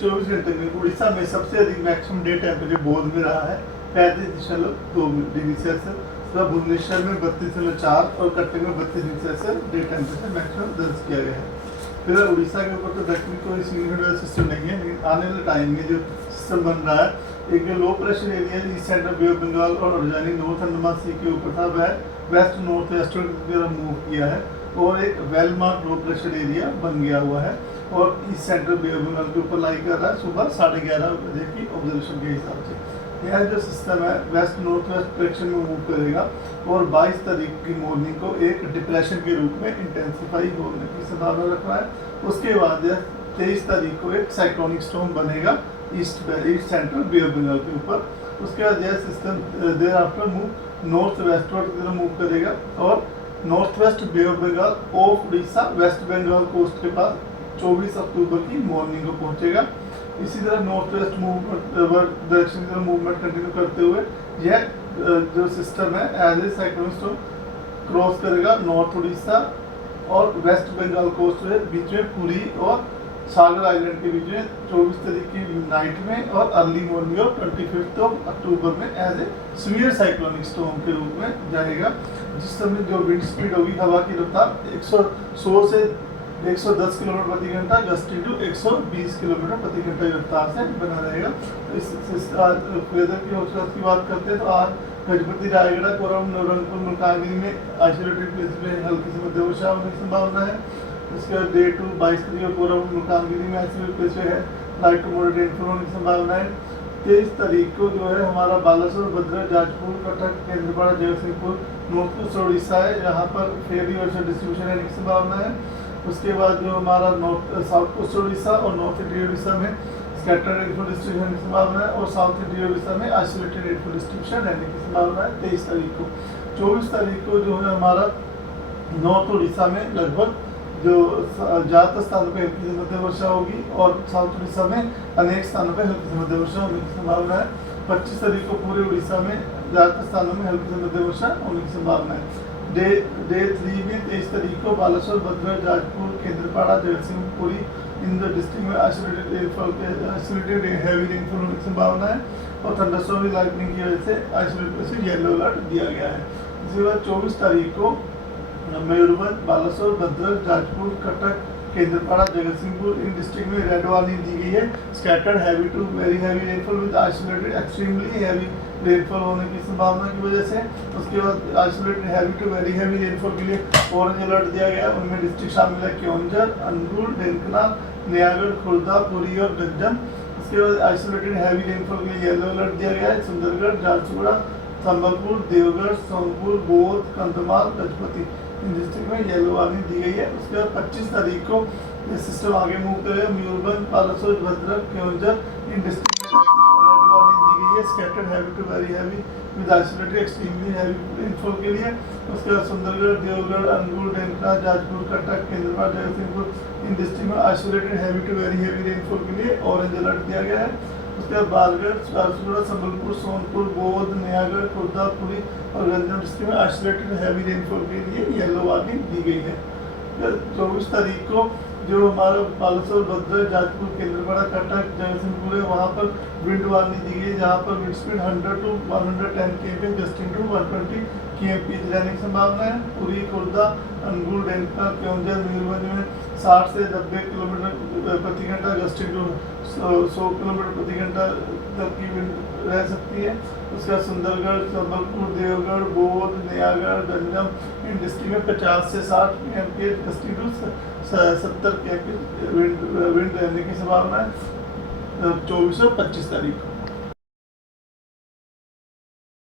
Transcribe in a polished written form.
24 घंटे में उड़ीसा में सबसे अधिक मैक्सिमम डे टेम्परेचर बोध में रहा है 35.2 डिग्री सेल्सियस, तथा भुवनेश्वर में 32.4 और कटक में 32 degree Celsius day temperature maximum दर्ज किया गया है। फिर उड़ीसा के ऊपर तो दक्षिणी कोई सिग्निफिकेंट सिस्टम नहीं है, लेकिन आने वाले टाइम में जो सिस्टम बन रहा है, एक low pressure area east central bay of Bengal और अर्जानी नॉर्थ अंडमान सी के ऊपर था, वह वेस्ट नॉर्थ वेस्टर्न की तरफ मूव किया है और एक well mark low pressure area बन गया हुआ है और east central bay of Bengal के ऊपर लाई कर रहा है सुबह 11:30 बजे की ऑब्जर्वेशन के हिसाब से। यह जो सिस्टम है वेस्ट नॉर्थ वेस्ट डायरेक्शन में मूव करेगा और 22 तारीख की मॉर्निंग को एक डिप्रेशन के रूप में इंटेंसिफाई होने की संभावना रख रहा है। उसके बाद 23 तारीख को एक साइक्लोनिक स्टॉर्म बनेगा east central bay of Bengal के ऊपर। उसके बाद यह system thereafter move north westward की तरफ मूव करेगा और north west bay of Bengal off Orissa West Bengal coast के पास 24 अक्टूबर की मॉर्निंग को पहुंचेगा। इसी तरह नॉर्थ वेस्ट डायरेक्शन की तरफ मूवमेंट कंटिन्यू करते हुए यह जो सिस्टम है as a cyclonic storm cross करेगा नॉर्थ उड़ीसा और वेस्ट बंगाल कोस्ट के बीच में पुरी और सागर आइलैंड के बीच में 24 तारीख की नाइट में और अर्ली मॉर्निंग और 25 अक्टूबर में as a severe cyclonic storm के रूप में जाएगा, जिस समय जो विंड स्पीड होगी हवा की रफ्तार 100 से 110 किलोमीटर प्रति घंटा गस्टी टू 120 किलोमीटर प्रति घंटा की रफ्तार से बना रहेगा। तो इस वेदर की फोरकास्ट की बात करते हैं तो आज गजपति रायगढ़ कोरम नवरंगपुर मुल्कानगिरी में आइसोलेटेड प्लेस में हल्की से मध्यम वर्षा होने की संभावना है। उसके बाद डे 2 22 तारीख को कोरम मुल्कानगिरी में आइसोलेटेड प्लेस में है लाइट टू मॉडरेट रेनफॉल होने की संभावना है। 23 तारीख को जो है हमारा बालासोर भद्रक जाजपुर कटक केंद्रपाड़ा जगतसिंहपुर नॉर्थ ईस्ट उड़ीसा है, यहाँ पर फेरी वर्षा डिस्ट्रीब्यूशन रहने की संभावना है। उसके बाद जो हमारा साउथ कोस्ट उड़ीसा और नॉर्थ इंटीरियर उड़ीसा में स्कैटर्ड रेनफॉल डिस्ट्रीब्यूशन की संभावना है और साउथ इंटीरियर उड़ीसा में आइसोलेटेड रेनफॉल डिस्ट्रीब्यूशन रहने की संभावना है 23 तारीख को। 24 तारीख को जो है हमारा नॉर्थ उड़ीसा में लगभग जो ज़्यादातर स्थानों पर हल्की से मध्यम वर्षा होगी और साउथ उड़ीसा में अनेक स्थानों पर हल्की से मध्यम वर्षा होने की संभावना है। 25 तारीख को पूरे उड़ीसा में ज़्यादातर स्थानों में हल्की से मध्यम वर्षा होने की संभावना है। डे 3 में 23 तारीख को Balasore Bhadrak Jajpur Kendrapara Jagatsinghpur Puri in the district में आइसोलेटेड हैवी रेनफॉल होने की संभावना है और थंडरस्टॉर्म लाइटनिंग की वजह से आइसोलेटेड से येलो अलर्ट दिया गया है। इसके बाद 24 तारीख को मयूरभंज बालासोर भद्रक जाजपुर कटक केंद्रपाड़ा जगतसिंहपुर इन डिस्ट्रिक्ट में रेड वार्निंग दी गई है scattered heavy to very heavy rainfall with isolated extremely heavy rainfall होने की संभावना की वजह से। उसके बाद isolated heavy to very heavy rainfall के लिए ऑरेंज अलर्ट दिया गया है। उनमें डिस्ट्रिक्ट शामिल है क्योंझर अनुगुल ढेंकनाल नयागढ़ खुर्दा पुरी और गंजम। उसके बाद आइसोलेटेड हैवी रेनफॉल के लिए येलो अलर्ट दिया गया है सुंदरगढ़ झारसुगुड़ा संबलपुर देवगढ़ सोनपुर बौद्ध कंधमाल गजपति इन डिस्ट्रिक्ट में येलो वार्निंग दी गई है। उसके बाद 25 तारीख को ये सिस्टम आगे मूव करेगा मयूरभंज बालासोर भद्रक क्योंझर इन डिस्ट्रिक्ट में रेड वार्निंग दी गई है scattered heavy to very heavy with isolated extremely heavy rainfall के लिए। उसके बाद सुंदरगढ़ देवगढ़ अनुगुल ढेंकनाल जाजपुर कटक केंद्रपाड़ा जगतसिंहपुर इन डिस्ट्रिक्ट में isolated heavy to very heavy rainfall के लिए ऑरेंज अलर्ट दिया गया है। उसके बाद बालगढ़ झारसुगुड़ा संबलपुर सोनपुर बौद्ध नयागढ़ खुर्दा पुरी और गंजम डिस्ट्रिक्ट में आइसोलेटेड हैवी रेनफॉल के लिए येलो वार्निंग दी गई है। 24 तारीख को जो हमारा बालासोर भद्रक जाजपुर केंद्रपाड़ा कटक जगतसिंहपुर है वहाँ पर विंड वार्निंग दी गई है, जहाँ पर wind speed 100 to 110 km gusting to 120 kmph रहने की संभावना है। पुरी खुर्दा अनुगुल ढेंकनाल क्योंझर मयूरभंज में 60 से 90 किलोमीटर प्रति घंटा गस्टिंग टू 100 किलोमीटर प्रति घंटा तक की विंड रह सकती है। उसके बाद सुंदरगढ़ संबलपुर देवगढ़ बौद्ध नयागढ़ गंजम इन डिस्ट्रिक्ट में 50 से 60 kmph gusting to 70 kmph wind रहने की संभावना है 24 और 25 तारीख को।